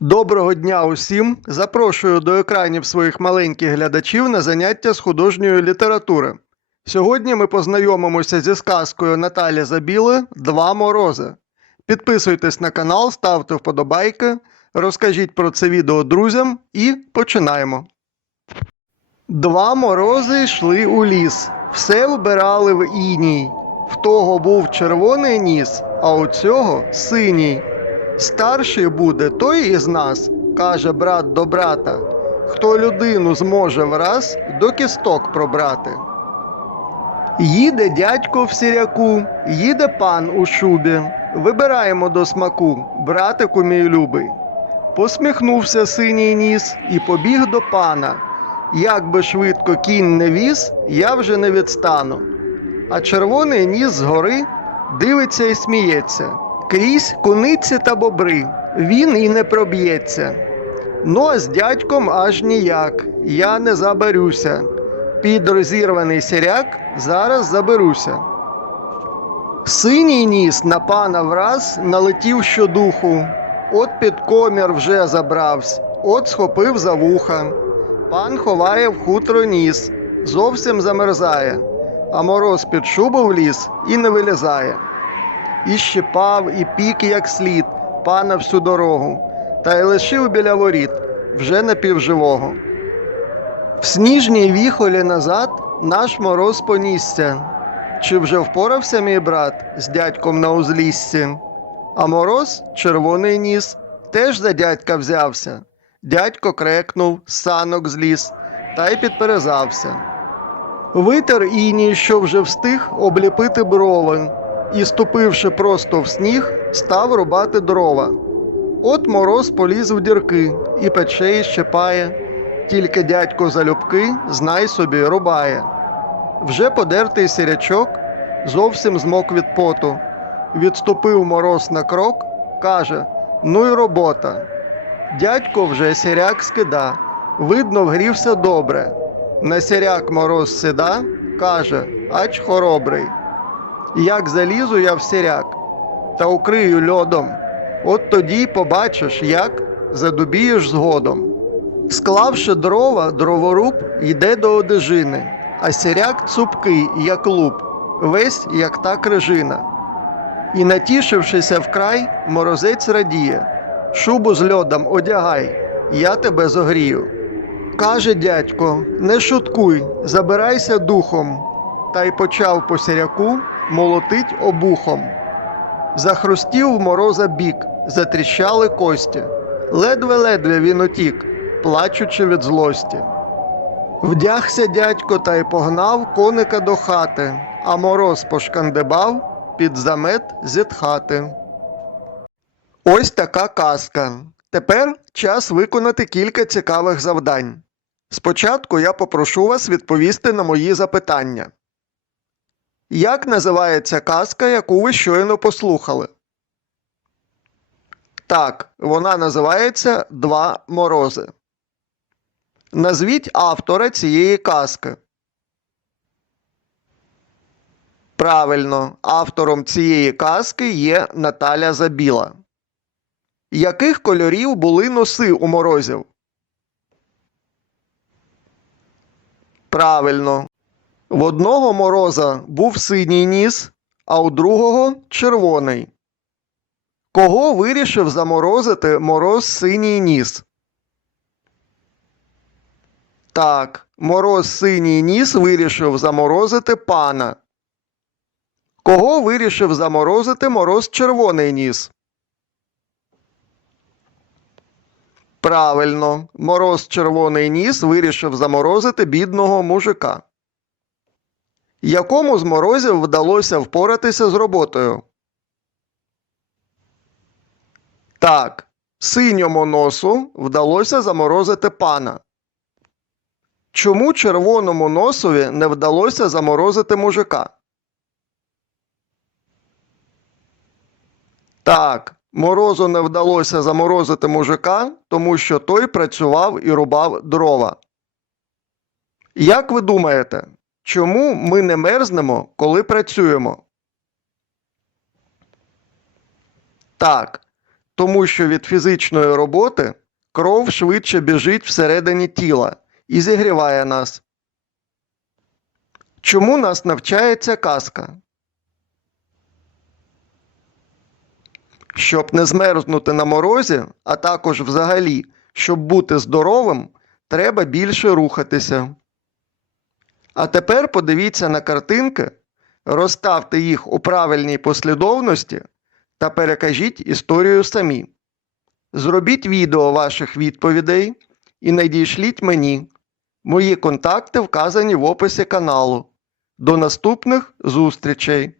Доброго дня усім! Запрошую до екранів своїх маленьких глядачів на заняття з художньої літератури. Сьогодні ми познайомимося зі сказкою Наталі Забіли Два морози. Підписуйтесь на канал, ставте вподобайки, розкажіть про це відео друзям і починаємо. Два морози йшли у ліс, все вбирали в іній. В того був червоний ніс, а у цього синій. Старший буде той із нас, каже брат до брата, хто людину зможе враз до кісток пробрати. Їде дядько в сіряку, їде пан у шубі. Вибираємо до смаку, братику мій любий. Посміхнувся синій ніс і побіг до пана. Як би швидко кінь не віз, я вже не відстану. А червоний ніс згори дивиться і сміється. Крізь куниці та бобри, він і не проб'ється. Ну а з дядьком аж ніяк, я не заберюся. Під розірваний сіряк зараз заберуся. Синій ніс на пана враз налетів щодуху. От під комір вже забравсь, от схопив за вуха. Пан ховає в хутро ніс, зовсім замерзає, а мороз під шубу вліз і не вилізає. І щипав, і пік як слід, пана всю дорогу, та й лишив біля воріт, вже напівживого. В сніжній віхолі назад наш мороз понісся. Чи вже впорався мій брат з дядьком на узліссі? А мороз, червоний ніс, теж за дядька взявся. Дядько крекнув, санок зліз, та й підперезався. Витер іній, що вже встиг обліпити брови, і, ступивши просто в сніг, став рубати дрова. От мороз поліз в дірки і пече і щепає, тільки дядько залюбки, знай собі, рубає. Вже подертий сірячок зовсім змок від поту. Відступив мороз на крок, каже: Ну й робота. Дядько вже сіряк скида, видно, вгрівся добре. На сіряк мороз сіда, каже, ач хоробрий. Як залізу я в сіряк та укрию льодом, от тоді побачиш, як задубієш згодом. Склавши дрова, дроворуб йде до одежини, а сіряк цупкий, як луп, весь як та крижина. І, натішившися вкрай, морозець радіє, шубу з льодом одягай, я тебе зогрію. Каже дядько, не шуткуй, забирайся духом, та й почав по сіряку молотить обухом. Захрустів в мороза бік, затріщали кості. Ледве-ледве він утік, плачучи від злості. Вдягся дядько та й погнав коника до хати, а мороз пошкандибав під замет зітхати. Ось така казка. Тепер час виконати кілька цікавих завдань. Спочатку я попрошу вас відповісти на мої запитання. Як називається казка, яку ви щойно послухали? Так, вона називається Два морози. Назвіть автора цієї казки. Правильно, автором цієї казки є Наталя Забіла. Яких кольорів були носи у морозів? Правильно. В одного мороза був синій ніс, а у другого червоний. Кого вирішив заморозити мороз синій ніс? Так, мороз синій ніс вирішив заморозити пана. Кого вирішив заморозити мороз червоний ніс? Правильно, мороз червоний ніс вирішив заморозити бідного мужика. Якому з морозів вдалося впоратися з роботою? Так, синьому носу вдалося заморозити пана. Чому червоному носові не вдалося заморозити мужика? Так, морозу не вдалося заморозити мужика, тому що той працював і рубав дрова. Як ви думаєте, чому ми не мерзнемо, коли працюємо? Так, тому що від фізичної роботи кров швидше біжить всередині тіла і зігріває нас. Чому нас навчає ця казка? Щоб не змерзнути на морозі, а також взагалі, щоб бути здоровим, треба більше рухатися. А тепер подивіться на картинки, розставте їх у правильній послідовності та перекажіть історію самі. Зробіть відео ваших відповідей і надійшліть мені. Мої контакти вказані в описі каналу. До наступних зустрічей!